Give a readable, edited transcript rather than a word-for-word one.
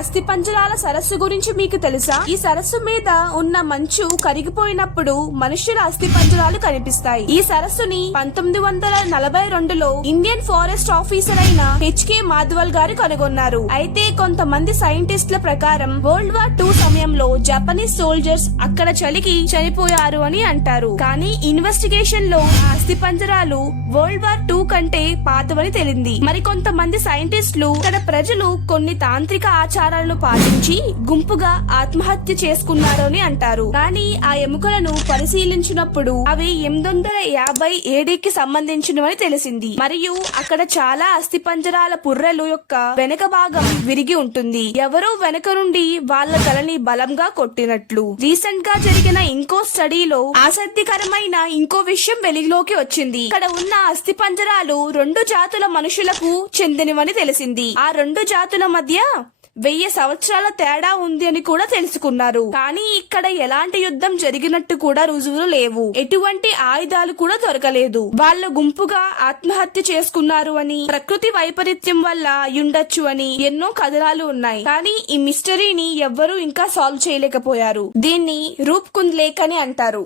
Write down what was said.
అస్థిపంజరాల సరస్సు గురించి మీకు తెలుసా? ఈ సరస్సు మీద ఉన్న మంచు కరిగిపోయినప్పుడు మనుష్యుల అస్థిపంజరాలు కనిపిస్తాయి. ఈ సరస్సుని 1942లో ఇండియన్ ఫారెస్ట్ ఆఫీసర్ అయిన హెచ్కే మాధవల్ గారు కనుగొన్నారు. అయితే కొంతమంది సైంటిస్టుల ప్రకారం వరల్డ్ వార్ II సమయంలో జపనీస్ సోల్జర్స్ అక్కడ చలికి చనిపోయారు అని అంటారు. కానీ ఇన్వెస్టిగేషన్ లో ఆ అస్థిపంజరాలు వరల్డ్ వార్ II కంటే పాతవని తేలింది. మరి కొంతమంది సైంటిస్టులు ఇక్కడ ప్రజలు కొన్ని తాంత్రిక ఆచారాలను పాటించి గుంపుగా ఆత్మహత్య చేసుకున్నారు అని అంటారు. కానీ ఆ ఎముకలను పరిశీలించినప్పుడు అవి 850 ADకి సంబంధించినవని తెలిసింది. మరియు అక్కడ చాలా అస్థిపంజరాల పుర్రెలు యొక్క వెనక భాగం విరిగి ఉంటుంది. ఎవరో వెనక నుండి వాళ్ళ తలని బలంగా కొట్టినట్లు. రీసెంట్ గా జరిగిన ఇంకో స్టడీలో ఆసక్తికరమైన ఇంకో విషయం వెలుగులోకి వచ్చింది. ఇక్కడ ఉన్న అస్థిపంజరాలు 2 జాతుల మనుషులకు చెందినవని తెలిసింది. ఆ 2 జాతుల మధ్య 1000 సంవత్సరాల తేడా ఉంది అని కూడా తెలుసుకున్నారు. కానీ ఇక్కడ ఎలాంటి యుద్ధం జరిగినట్టు కూడా రుజువులు లేవు. ఎటువంటి ఆయుధాలు కూడా దొరకలేదు. వాళ్ళు గుంపుగా ఆత్మహత్య చేసుకున్నారు అని, ప్రకృతి వైపరీత్యం వల్ల ఉండొచ్చు అని ఎన్నో కథనాలు ఉన్నాయి. కానీ ఈ మిస్టరీని ఎవ్వరూ ఇంకా సాల్వ్ చేయలేకపోయారు. దీన్ని రూప్ కుంద్ లేక్ అని అంటారు.